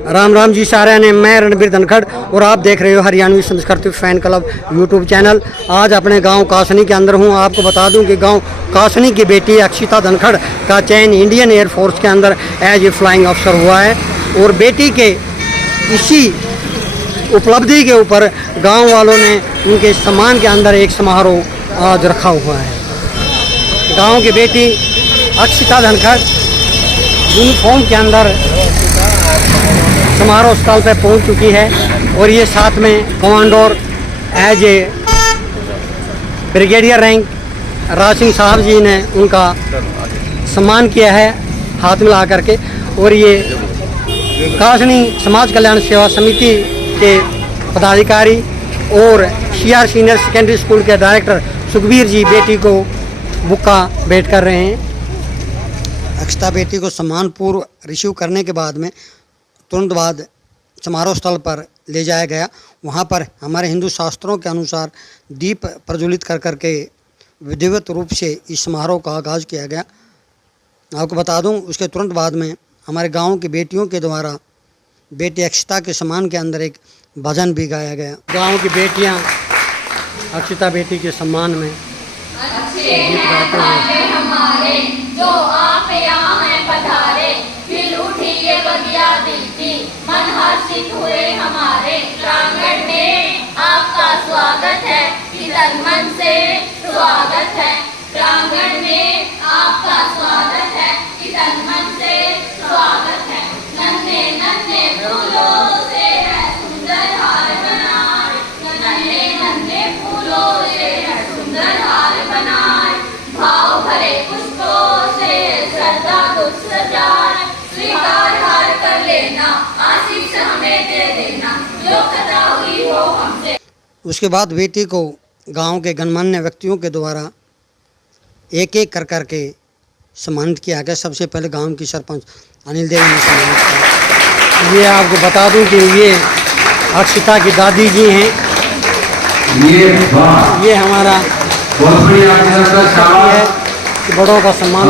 राम राम जी सारे ने, मैं रणबीर धनखड़ और आप देख रहे हो हरियाणवी संस्कृति फैन क्लब यूट्यूब चैनल। आज अपने गांव कासनी के अंदर हूं। आपको बता दूं कि गांव कासनी की बेटी अक्षिता धनखड़ का चयन इंडियन एयरफोर्स के अंदर एज ए फ्लाइंग अफसर हुआ है और बेटी के इसी उपलब्धि के ऊपर गांव वालों ने उनके सम्मान के अंदर एक समारोह आज रखा हुआ है। गांव की बेटी अक्षिता धनखड़ यूनिफॉर्म के अंदर समारोह स्थल पर पहुंच चुकी है और ये साथ में commodore as a brigadier rank Raj Singh साहब जी ने उनका सम्मान किया है हाथ मिला करके। और ये कासनी समाज कल्याण सेवा समिति के पदाधिकारी और CR सीनियर सेकेंडरी स्कूल के डायरेक्टर सुखबीर जी बेटी को बुक्का भेंट कर रहे हैं। अक्षता बेटी को सम्मानपूर्व रिसीव करने के बाद में तुरंत बाद समारोह स्थल पर ले जाया गया। वहाँ पर हमारे हिंदू शास्त्रों के अनुसार दीप प्रज्वलित कर करके विधिवत रूप से इस समारोह का आगाज़ किया गया। आपको बता दूं उसके तुरंत बाद में हमारे गांव की बेटियों के द्वारा बेटी अक्षिता के सम्मान के अंदर एक भजन भी गाया गया। गांव की बेटियां अक्षिता बेटी के सम्मान में गीत गाते हुए हमारे जो आप यहाँ हैं पधारे, फिर उठी ये बगिया दिल की, मन हर्षित हुए हमारे। प्रांगण में आपका स्वागत है, तन मन से स्वागत है। प्रांगण में आपका स्वागत है, तन मन से स्वागत है। नन्हे नन्हे फूलों से है सुंदर हार बनाए, नन्हे नन्हे फूलों से है सुंदर हार बनाए। भाव भरे पुष्पों से श्रद्धा दुख सजाए, स्वीकार हार कर लेना, आशीष हमें दे देना, जो खता हुई हो हमसे। उसके बाद बेटी को गांव के गणमान्य व्यक्तियों के द्वारा एक एक कर करके सम्मानित किया गया। सबसे पहले गांव की सरपंच अनिल देवी ने सम्मानित किया। ये आपको बता दूं कि ये अक्षिता की दादी जी हैं। ये हमारा है कि बड़ों का सम्मान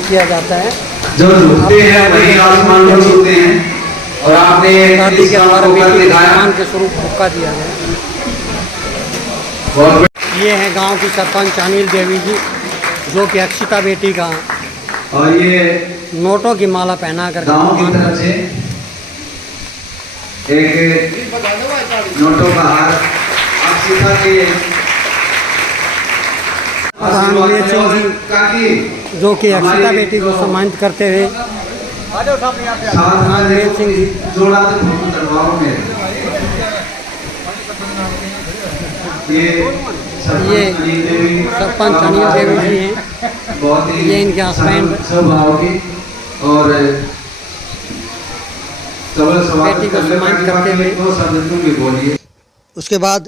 किया जाता है। जो झुकते हैं वही आसमान में झुकते हैं और आपने दादी के द्वारा बेटी के सम्मान के स्वरूप बुक्का दिया गया। ये है गांव की सरपंच अनिल देवी जी जो कि अक्षिता बेटी का और ये नोटों की माला पहना कर गांव की तरफ से एक नोटों का हार अक्षिता के प्रधान सिंह जी जो कि अक्षिता बेटी को सम्मानित करते हुए सिंह जी ये सरपंच अनिल देवी जी हैं। ये इनके हस्बैंड और बेटी को सम्मानित करते हुए। उसके बाद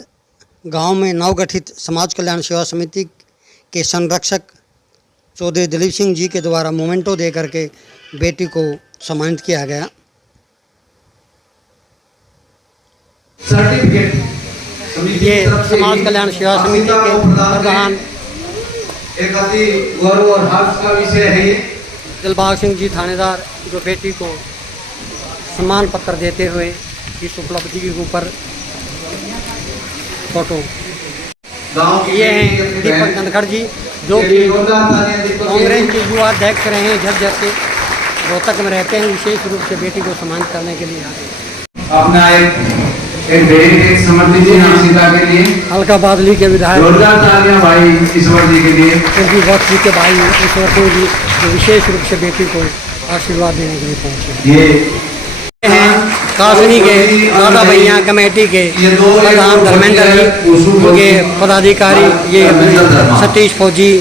गांव में नवगठित समाज कल्याण सेवा समिति के संरक्षक चौधरी दिलीप सिंह जी के द्वारा मोमेंटो दे करके बेटी को सम्मानित किया गया। ये समाज कल्याण सेवा समिति के प्रधान एक अति गौरव और हर्ष का विषय है दिलबाग सिंह जी थानेदार जो बेटी को सम्मान पत्र देते हुए इस उपलब्धि के ऊपर फोटो। ये हैं दीपक धनखड़ जी जो कि कांग्रेस के युवा अध्यक्ष रहे हैं झज्जर से, रोहतक में रहते हैं। विशेष रूप से बेटी को सम्मानित करने के लिए अपना एक समर्पित अक्षिता के लिए हल्का बादली के विधायक भाई ईश्वर जी के लिए क्योंकि वक्त जी के भाई ईश्वर सिंह जी जो विशेष रूप से बेटी को आशीर्वाद देने के लिए पहुंचे। ये हैं कासनी के दादा भैया कमेटी के प्रधान धर्मेंद्र जी के पदाधिकारी ये सतीश फौजी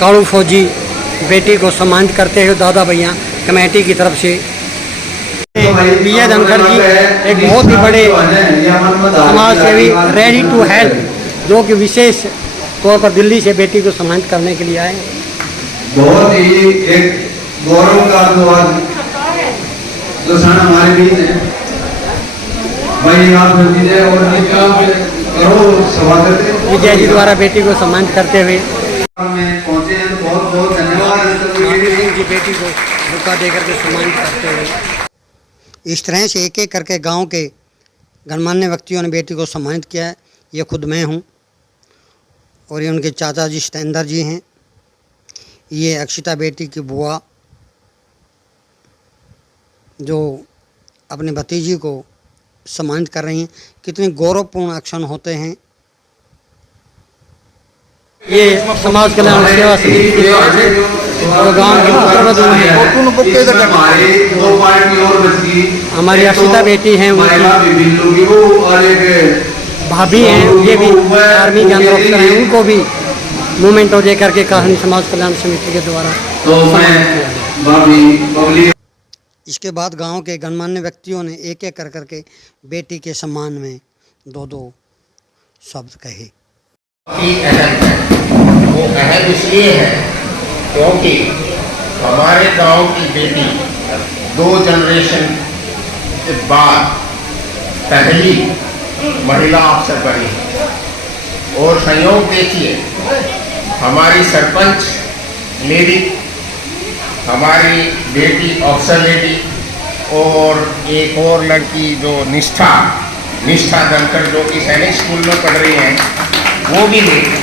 कालू फौजी बेटी को सम्मानित करते हुए दादा भैया कमेटी की तरफ से। विजय धनखड़ जी एक बहुत ही बड़े समाज सेवी रेडी टू हेल्प जो कि विशेष तौर पर दिल्ली से बेटी को सम्मानित करने के लिए आए। बहुत ही एक गौरव का जो क्षण हमारे बीच है वही आप विजय और विजय जी द्वारा बेटी को सम्मानित करते हुए पहुंचे हैं। तो बहुत बहुत धन्यवाद जी बेटी को बुक्का देकर के सम्मानित करते हुए। इस तरह से एक एक करके गांव के गणमान्य व्यक्तियों ने बेटी को सम्मानित किया है। ये खुद मैं हूँ और ये उनके चाचा जी सतेंद्र जी हैं। ये अक्षिता बेटी की बुआ जो अपने भतीजी को सम्मानित कर रही हैं। कितने गौरवपूर्ण क्षण होते हैं। ये समाज कल्याण सेवा समिति की तरफ से और गाँव के पुत्रवधू हैं। हमारी अक्षिता बेटी हैं, उनकी भाभी हैं, ये भी आर्मी के अंदर अफसर हैं। उनको भी मोमेंटो दे करके कहानी समाज कल्याण समिति के द्वारा सम्मानित किया है। इसके बाद गांव के गणमान्य व्यक्तियों ने एक एक कर करके बेटी के सम्मान में दो दो शब्द कहे। अहम है, वो अहम इसलिए है क्योंकि हमारे गांव की बेटी 2 जनरेशन के बाद पहली महिला अफसर बनी और संयोग देखिए, हमारी सरपंच लेडी, हमारी बेटी अफसर लेडी और एक और लड़की जो निष्ठा धनकर जो कि सैनिक स्कूल में पढ़ रही हैं, वो भी लेडी।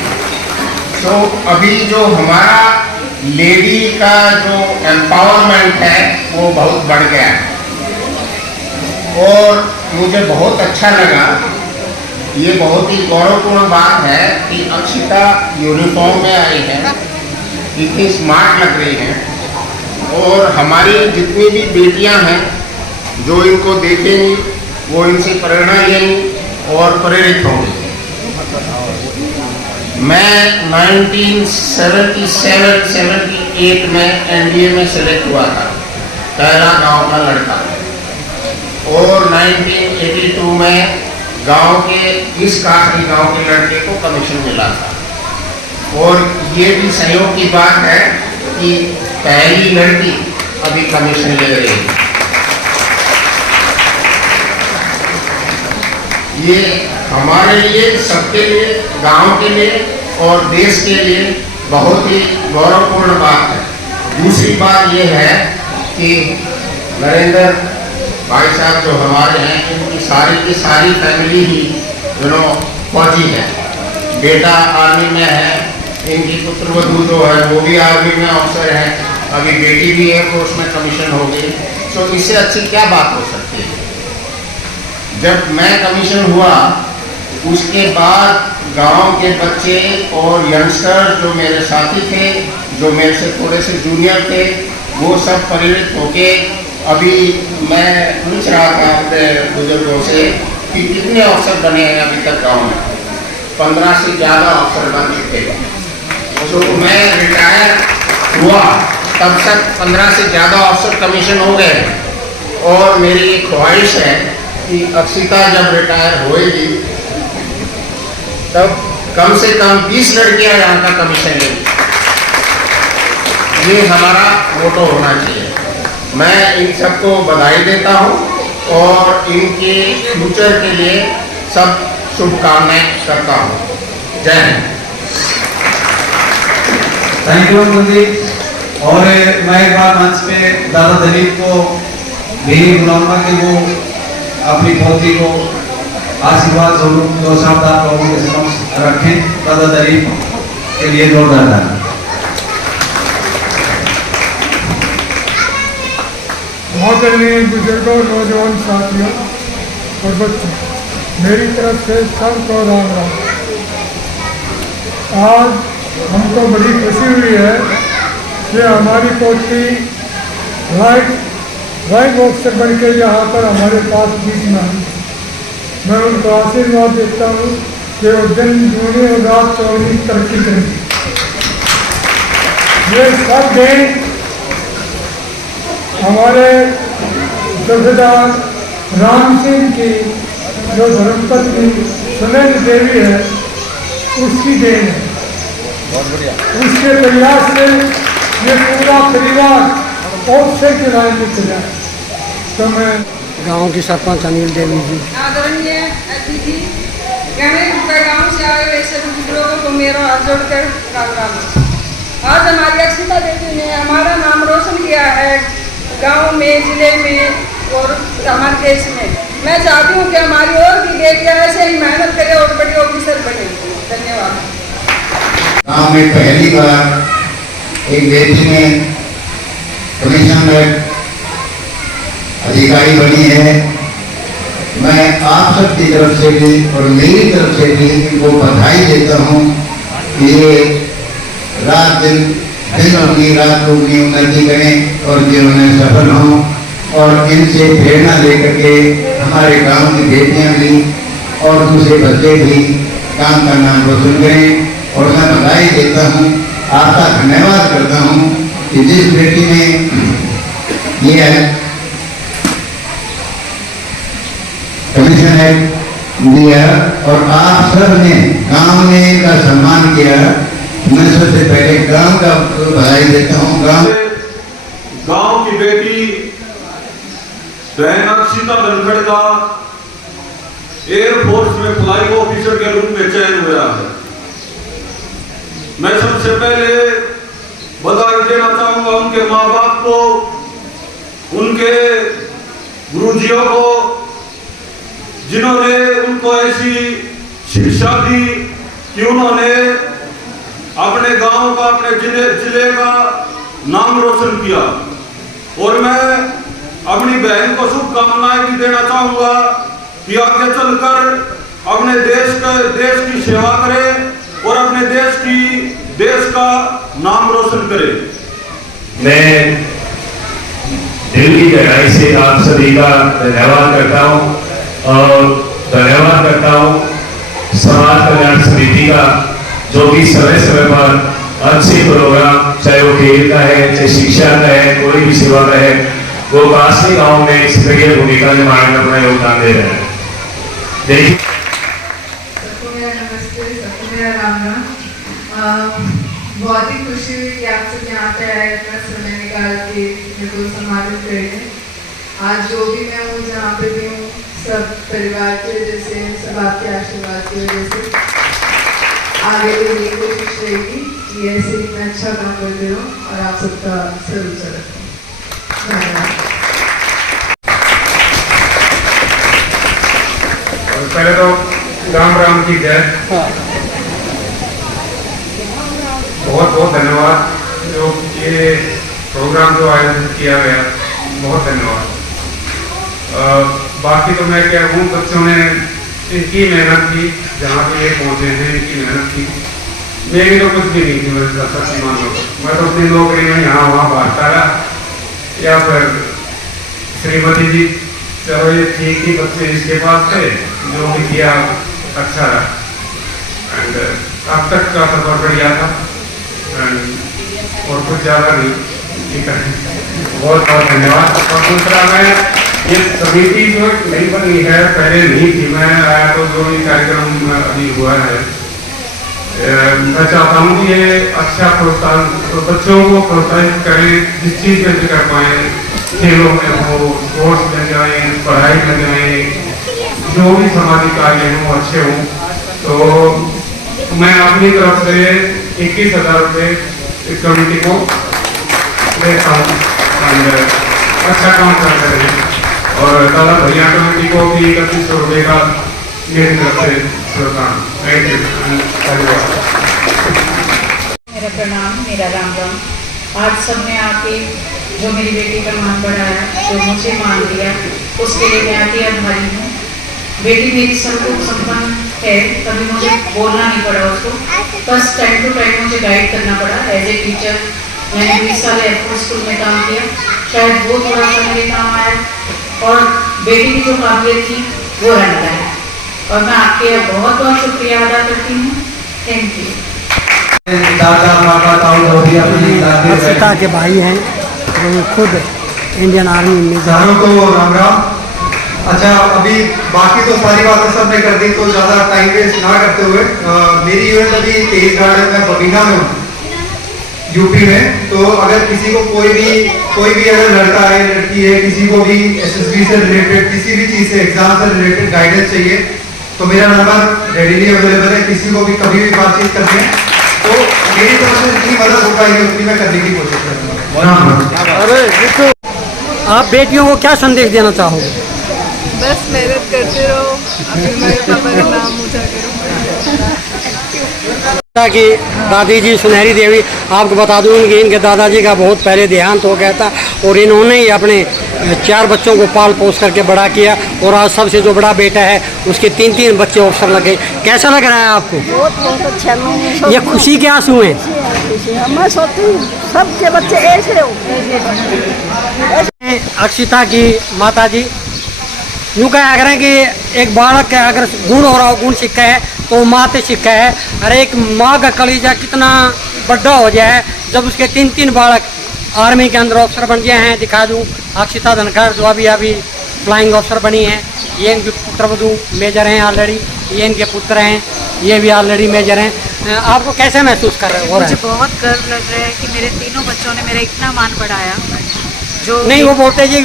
तो अभी जो हमारा लेडी का जो एम्पावरमेंट है वो बहुत बढ़ गया है और मुझे बहुत अच्छा लगा। ये बहुत ही गौरवपूर्ण बात है कि अक्षिता यूनिफॉर्म में आई है, इतनी स्मार्ट लग रही है और हमारी जितनी भी बेटियां हैं जो इनको देखेंगी वो इनसे प्रेरणा लेंगी और प्रेरित होंगी। मैं 1977-78 में एनडीए में सेलेक्ट हुआ था, पहला गांव का लड़का, और 1982 में गांव के इस कासरी गांव के लड़के को कमीशन मिला था। और ये भी संयोग की बात है कि पहली लड़की अभी कमीशन ले रही है। ये हमारे लिए, सबके लिए, गांव के लिए और देश के लिए बहुत ही गौरवपूर्ण बात है। दूसरी बात ये है कि नरेंद्र भाई साहब जो हमारे हैं, इनकी सारी की सारी फैमिली ही फौजी है। बेटा आर्मी में है, इनकी पुत्रवधू जो है वो भी आर्मी में अफसर है, अभी बेटी भी एयरफोर्स में कमीशन हो गई। तो इससे अच्छी क्या बात हो सकती है। जब मैं कमीशन हुआ उसके बाद गांव के बच्चे और यंगस्टर जो मेरे साथी थे, जो मेरे से थोड़े से जूनियर थे, वो सब प्रेरित होके, अभी मैं पूछ रहा था अपने बुजुर्गों से कि कितने अफसर बने हैं अभी तक गांव में। 15 से ज़्यादा अफसर बन चुके हैं। तो मैं रिटायर हुआ तब तक 15 से ज़्यादा अफसर कमीशन हो गए और मेरी एक ख्वाहिश है कि अक्षिता जब रिटायर होएगी तब कम से कम 20 लड़कियां यहाँ का कमीशन लेंगी। ये हमारा मोटो होना चाहिए। मैं इन सबको बधाई देता हूँ और इनके फ्यूचर के लिए सब शुभकामनाएं करता हूँ। जय हिंद। थैंक यू अंकल जी। और मैं एक बार मंच पे दादा दिलीप को भी बुलाऊंगा कि वो अपनी पोती को आशीर्वाद स्वरूप 2 शब्द आप लोगों के समक्ष रखें। दादा दिलीप के लिए जोरदार ताली। आदरणीय बुजुर्गों, नौजवान साथियों और बच्चों, मेरी तरफ से सबको राम राम। आज हमको बड़ी खुशी हुई है कि हमारी पोती राइट ऑफिसर बन के यहाँ पर हमारे पास बीच में आई। मैं उनको आशीर्वाद देता हूँ कि वो दिन दूनी और रात चौगनी तरक्की करेंगे। ये सब दिन हमारे जथेदार राम सिंह की जो धर्मपत्नी सुनैना देवी है उसकी देन है। उसके प्रयास से ये पूरा परिवार ऑफिसर के लाइन में चला। तो मैं गांव की सरपंच अनिल देवी जी। आदरणीय अतिथि, गाँव से आए हुए सभी बुजुर्गों को मेरा हाथ जोड़कर राम राम। आज हमारी अक्षिता देवी ने हमारा नाम रोशन किया है गांव में, जिले में और हमारे देश में। मैं चाहती हूँ कि हमारी और भी बेटियां ऐसे ही मेहनत करें और बड़ी ऑफिसर बने। धन्यवाद। गाँव में पहली बार एक बेटी ने कमिश्नर अधिकारी बनी है। मैं आप सबकी तरफ से भी और मेरी तरफ से भी इनको बधाई देता हूँ कि ये रात दिन दुगनी रात दुगनी उन्नति करें और जीवन में सफल हों और इनसे प्रेरणा लेकर के हमारे गांव की बेटियां भी और दूसरे बच्चे भी काम करना रोशन करें। और मैं बधाई देता हूँ, आपका धन्यवाद करता हूँ कि जिस बेटी ने ये कमीशन दिया और आप सब ने गांव में इनका सम्मान किया। मैं सबसे पहले गांव का बधाई देता हूँ। गांव की बेटी बहन अक्षिता धनखड़ का एयरफोर्स में फ्लाइंग ऑफिसर के रूप में चयन हुआ है। मैं सबसे पहले बधाई देना चाहूंगा उनके माँ बाप को, उनके गुरुजियों को, जिन्होंने उनको ऐसी शिक्षा दी कि उन्होंने अपने गांव का, अपने जिले का नाम रोशन किया। और मैं अपनी बहन को शुभकामनाएं भी देना चाहूंगा कि आगे चलकर अपने देश की सेवा करे और अपने देश का नाम रोशन करे। मैं दिल की गहराई से आप सभी का धन्यवाद करता हूँ और धन्यवाद करता हूँ समाज कल्याण समिति का, जो भी समय समय पर अच्छे प्रोग्राम, चाहे वो खेल का है, चाहे शिक्षा का है, कोई भी सेवा का है, वो काशी गांव में सक्रिय भूमिका निभाने में अपना योगदान दे रहे हैं। देखिए, सबको मेरा नमस्ते, सबको मेरा राम राम। बहुत ही खुशी हुई कि आप सब यहाँ पे आए, इतना समय निकाल के मेरे को सम्मानित करने। आज जो भी मैं हूँ, जहाँ पे भी हूँ, सब परिवार की वजह से, सब आपके आशीर्वाद की वजह से। आगे भी यही कोशिश रहेगी कि ऐसे ही मैं अच्छा काम करते रहूँ और आप सबका सर ऊंचा रखूँ। धन्यवाद। पहले तो राम राम की जय। बहुत बहुत धन्यवाद जो ये प्रोग्राम जो आयोजित किया गया, बहुत धन्यवाद। बाकी तो मैं क्या हूँ, बच्चों ने इनकी मेहनत की, जहाँ पे ये पहुँचे हैं इनकी मेहनत की। मेरी तो कुछ भी नहीं थी, मैं सच्ची मान लो। मैं तो अपनी नौकरी में यहाँ वहाँ भागता रहा, या फिर श्रीमती जी चलो ये ठीक ही बच्चे इसके पास थे, जो भी किया अच्छा रहा। एंड अब तक का सफर बढ़िया था और कुछ ज़्यादा नहीं। ठीक है, बहुत बहुत धन्यवाद। और दूसरा, मैं ये समिति जो नई बनी है, पहले नहीं थी, मैं आया तो जो ये कार्यक्रम अभी हुआ है, मैं चाहता हूँ कि ये अच्छा प्रोत्साहन, तो बच्चों को प्रोत्साहित करें, जिस चीज़ में भी कर पाए, खेलों में हो, स्पोर्ट्स में जाए, पढ़ाई में जाए, जो भी सामाजिक कार्य हों अच्छे हों। तो मैं अपनी तरफ से 21,000 रुपये इस कमेटी को देता हूँ और अच्छा काम करते रहे। और दादा भैया कमेटी को भी 3100 रुपये का मेरी तरफ से प्रोत्साहन। थैंक यू, धन्यवाद। मेरा प्रणाम, मेरा राम राम। आज सब ने आके जो मेरी बेटी का मान बढ़ाया, जो मुझे मान दिया, उसके लिए मैं आके आभारी हूँ। बेटी मेरी संपूर्ण संपन्न है, कभी मुझे बोलना नहीं पड़ा उसको, बस टाइम टू टाइम मुझे गाइड करना पड़ा। एज ए टीचर मैंने 20 साल एयरफोर्स स्कूल में काम किया, शायद वो थोड़ा सा मेरे काम आया। और बेटी की जो काबिलियत थी वो रन है, और मैं आपके बहुत बहुत शुक्रिया अदा करती हूँ। Thank you. अक्षिता के भाई हैं, जो खुद इंडियन आर्मी में सारों को राम राम। अच्छा, अभी बाकी तो सारी बातें सबने कर दी, तो ज़्यादा टाइम वेस्ट ना करते हुए मेरी यूनिट अभी 23 गार्डन में बबीना में हूँ, यूपी में। तो अगर किसी को कोई भी अगर लड़का है, लड़की है, किसी को भी एसएसबी से रिलेटेड, किसी भी चीज़ से, एग्जाम से रिलेटेड गाइडेंस चाहिए, तो मेरा नंबर रेडीली अवेलेबल है। किसी को भी कभी भी बातचीत करते हैं तो मेरी तरफ से जितनी मदद हो पाएगी उतनी मैं करने की कोशिश करूँगा। आप बेटियों को क्या संदेश देना चाहोगे? बस मेहनत करते रहो, अपने माँ पापा का नाम ऊँचा करो। कि दादी जी सुनहरी देवी, आपको बता दूँ कि इनके दादाजी का बहुत पहले देहांत हो गया था और इन्होंने ही अपने 4 बच्चों को पाल पोस करके बड़ा किया और आज सबसे जो बड़ा बेटा है उसके 3 बच्चे ऑफिसर लगे। कैसा लग रहा है आपको? बहुत अच्छा। ये खुशी के आंसू हैं? मैं सोचती हूँ सबके बच्चे ऐसे हो। अक्षिता की माता जी यूँ कहा करें कि एक बालक का अगर गुण हो रहा हो, गुण सीखा है तो माँ से सीखा है। अरे एक माँ का कलीजा कितना बड़ा हो जाए जब उसके 3 बालक आर्मी के अंदर ऑफिसर बन गए हैं। दिखा दूँ अक्षिता धनखड़ जो अभी फ्लाइंग ऑफिसर बनी है, ये इनके पुत्रवधू मेजर हैं ऑलरेडी, ये इनके पुत्र हैं, ये भी ऑलरेडी मेजर हैं। आपको कैसे महसूस कर रहे हो? मुझे बहुत गर्व लग रहा है कि मेरे तीनों बच्चों ने मेरा इतना मान बढ़ाया। जो नहीं वो बोलते जी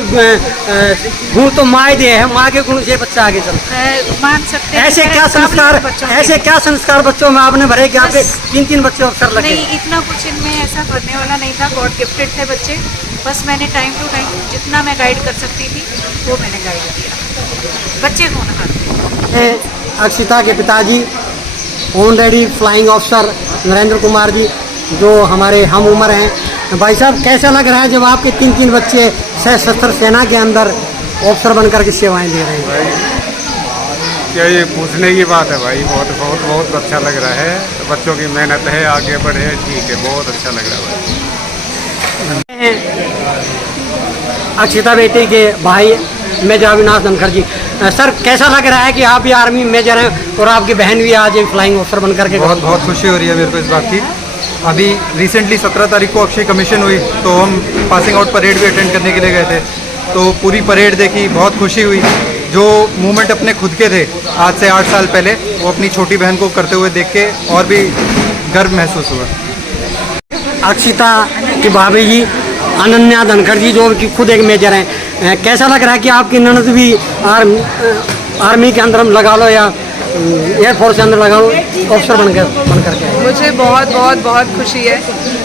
गुण तो माँ ही दे है, माँ के गुण से बच्चा आगे चलता है। मान सकते हैं। ऐसे क्या संस्कार बच्चों में आपने भरे कि आपके 3 बच्चे अफसर लगे? नहीं, इतना कुछ इनमें ऐसा करने वाला नहीं था। गॉड गिफ्टेड थे बच्चे। बस मैंने टाइम टू टाइम जितना मैं गाइड कर सकती थी वो मैंने गाइड किया। बच्चे होना है। अक्षिता के पिताजी already flying officer Narendra Kumar ji जो हमारे हम उम्र हैं। भाई साहब कैसा लग रहा है जब आपके 3 बच्चे सशस्त्र सेना के अंदर ऑफिसर बनकर के सेवाएं दे रहे हैं? भाई क्या ये पूछने की बात है भाई, बहुत बहुत बहुत अच्छा लग रहा है। बच्चों की मेहनत है, आगे बढ़े, ठीक है, बहुत अच्छा लग रहा है भाई। अक्षिता बेटी के भाई मेजर अविनाश धनखड़ जी, सर कैसा लग रहा है कि आप भी आर्मी मेजर हैं और आपकी बहन भी आज फ्लाइंग ऑफिसर बनकर के? बहुत बहुत खुशी हो रही है मेरे को इस बात की। अभी रिसेंटली 17 तारीख को अक्षय कमीशन हुई तो हम पासिंग आउट परेड भी अटेंड करने के लिए गए थे, तो पूरी परेड देखी, बहुत खुशी हुई। जो मूवमेंट अपने खुद के थे आज से 8 साल पहले, वो अपनी छोटी बहन को करते हुए देख के और भी गर्व महसूस हुआ। अक्षिता की भाभी जी अनन्या धनखड़ जी जो कि खुद एक मेजर हैं, कैसा लग रहा है कि आपकी ननद भी आर्मी के अंदर लगा लो या एयरफोर्स के अंदर लगा लो ऑफिसर बन करके? मुझे बहुत बहुत बहुत खुशी है।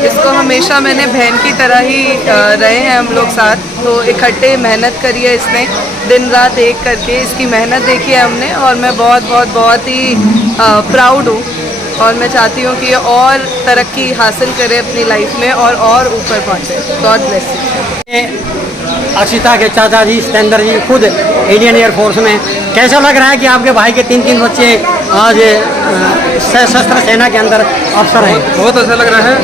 इसको हमेशा मैंने बहन की तरह ही रहे हैं हम लोग साथ, तो इकट्ठे मेहनत करी है इसने, दिन रात एक करके इसकी मेहनत देखी है हमने और मैं बहुत बहुत बहुत ही प्राउड हूँ और मैं चाहती हूँ कि ये और तरक्की हासिल करे अपनी लाइफ में और ऊपर पहुँचे। God bless you. अक्षिता के चाचा जी सतेंद्र जी खुद इंडियन एयरफोर्स में, कैसा लग रहा है कि आपके भाई के 3 बच्चे आज सशस्त्र सेना के अंदर अफसर हैं? बहुत अच्छा लग रहा है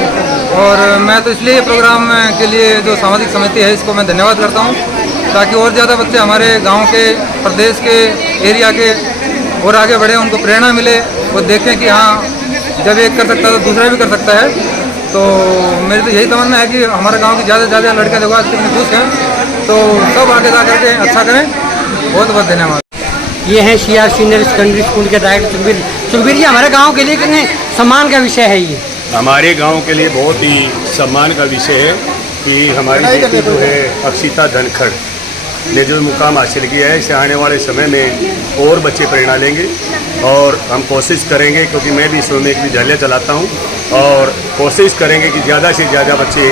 और मैं तो इसलिए प्रोग्राम के लिए जो सामाजिक समिति है इसको मैं धन्यवाद करता हूँ, ताकि और ज़्यादा बच्चे हमारे गांव के, प्रदेश के, एरिया के और आगे बढ़े, उनको प्रेरणा मिले, वो देखें कि हाँ जब एक कर सकता है तो दूसरा भी कर सकता है। तो मेरी तो यही तमन्ना है कि हमारे गांव की ज़्यादा से ज़्यादा लड़कियाँ देखो आज कितनी खुश हैं, तो सब आगे जा करके अच्छा करें। बहुत बहुत धन्यवाद। ये हैं CR सीनियर सेकेंडरी स्कूल के डायरेक्टर सुखबीर जी। हमारे गांव के लिए कितने सम्मान का विषय है ये? हमारे गांव के लिए बहुत ही सम्मान का विषय है कि हमारी बेटी जो है अक्षिता धनखड़ ने जो मुकाम हासिल किया है, इससे आने वाले समय में और बच्चे प्रेरणा लेंगे और हम कोशिश करेंगे, क्योंकि मैं भी इसमें एक विद्यालय चलाता हूं, और कोशिश करेंगे कि ज़्यादा से ज़्यादा बच्चे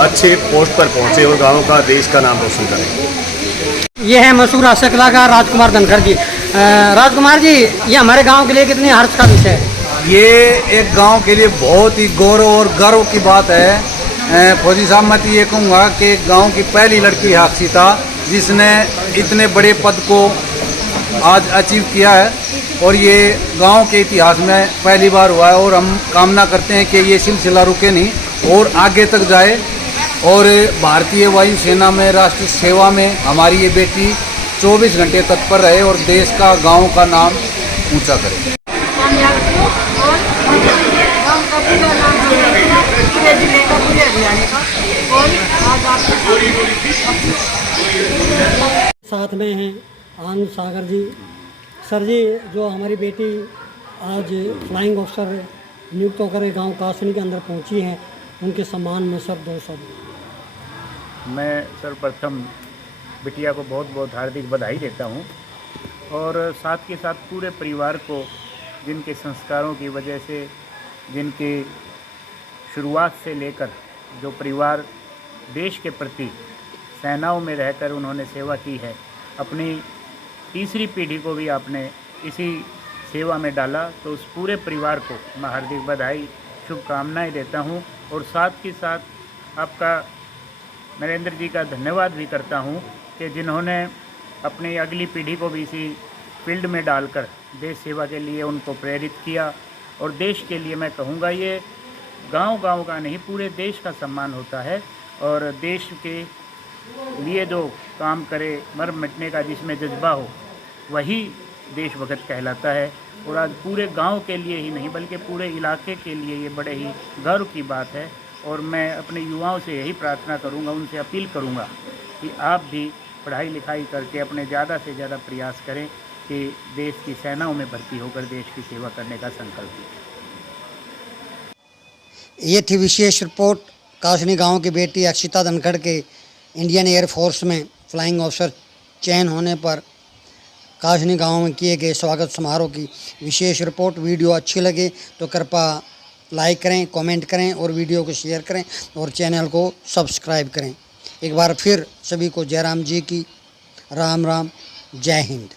अच्छे पोस्ट पर पहुंचे और गाँव का, देश का नाम रोशन करें। ये है मशहूर हास्य कलाकार राजकुमार धनखड़ जी। राजकुमार जी, ये हमारे गांव के लिए कितनी हर्ष का विषय है? ये एक गांव के लिए बहुत ही गौरव और गर्व की बात है। फौजी साहब, मैं तो ये कहूँगा कि गांव की पहली लड़की है अक्षिता, जिसने इतने बड़े पद को आज अचीव किया है और ये गांव के इतिहास में पहली बार हुआ है और हम कामना करते हैं कि ये सिलसिला रुके नहीं और आगे तक जाए और भारतीय वायुसेना में राष्ट्र सेवा में हमारी ये बेटी 24 घंटे तत्पर रहे और देश का, गांव का नाम ऊंचा करे। साथ में हैं आनंद सागर जी। सर जी, जो हमारी बेटी आज फ्लाइंग ऑफिसर नियुक्त होकर गांव कासनी के अंदर पहुंची है, उनके सम्मान में सर 2 शब्द। मैं सर्वप्रथम बिटिया को बहुत बहुत हार्दिक बधाई देता हूं और साथ के साथ पूरे परिवार को, जिनके संस्कारों की वजह से, जिनके शुरुआत से लेकर जो परिवार देश के प्रति सेनाओं में रहकर उन्होंने सेवा की है, अपनी तीसरी पीढ़ी को भी आपने इसी सेवा में डाला, तो उस पूरे परिवार को मैं हार्दिक बधाई शुभकामनाएं देता हूं। और साथ ही साथ आपका नरेंद्र जी का धन्यवाद भी करता हूं कि जिन्होंने अपनी अगली पीढ़ी को भी इसी फील्ड में डालकर देश सेवा के लिए उनको प्रेरित किया। और देश के लिए मैं कहूँगा, ये गांव-गांव का नहीं, पूरे देश का सम्मान होता है। और देश के लिए जो काम करे, मर मिटने का जिसमें जज्बा हो, वही देशभक्त कहलाता है। और आज पूरे गांव के लिए ही नहीं बल्कि पूरे इलाके के लिए ये बड़े ही गर्व की बात है। और मैं अपने युवाओं से यही प्रार्थना करूंगा, उनसे अपील करूंगा कि आप भी पढ़ाई लिखाई करके अपने ज़्यादा से ज़्यादा प्रयास करें कि देश की सेनाओं में भर्ती होकर देश की सेवा करने का संकल्प लें। ये थी विशेष रिपोर्ट कासनी गांव की बेटी अक्षिता धनखड़ के इंडियन एयरफोर्स में फ्लाइंग ऑफिसर चयन होने पर कासनी गांव में किए गए स्वागत समारोह की विशेष रिपोर्ट। वीडियो अच्छी लगे तो कृपया लाइक करें, कमेंट करें और वीडियो को शेयर करें और चैनल को सब्सक्राइब करें। एक बार फिर सभी को जयराम जी की राम राम, जय हिंद।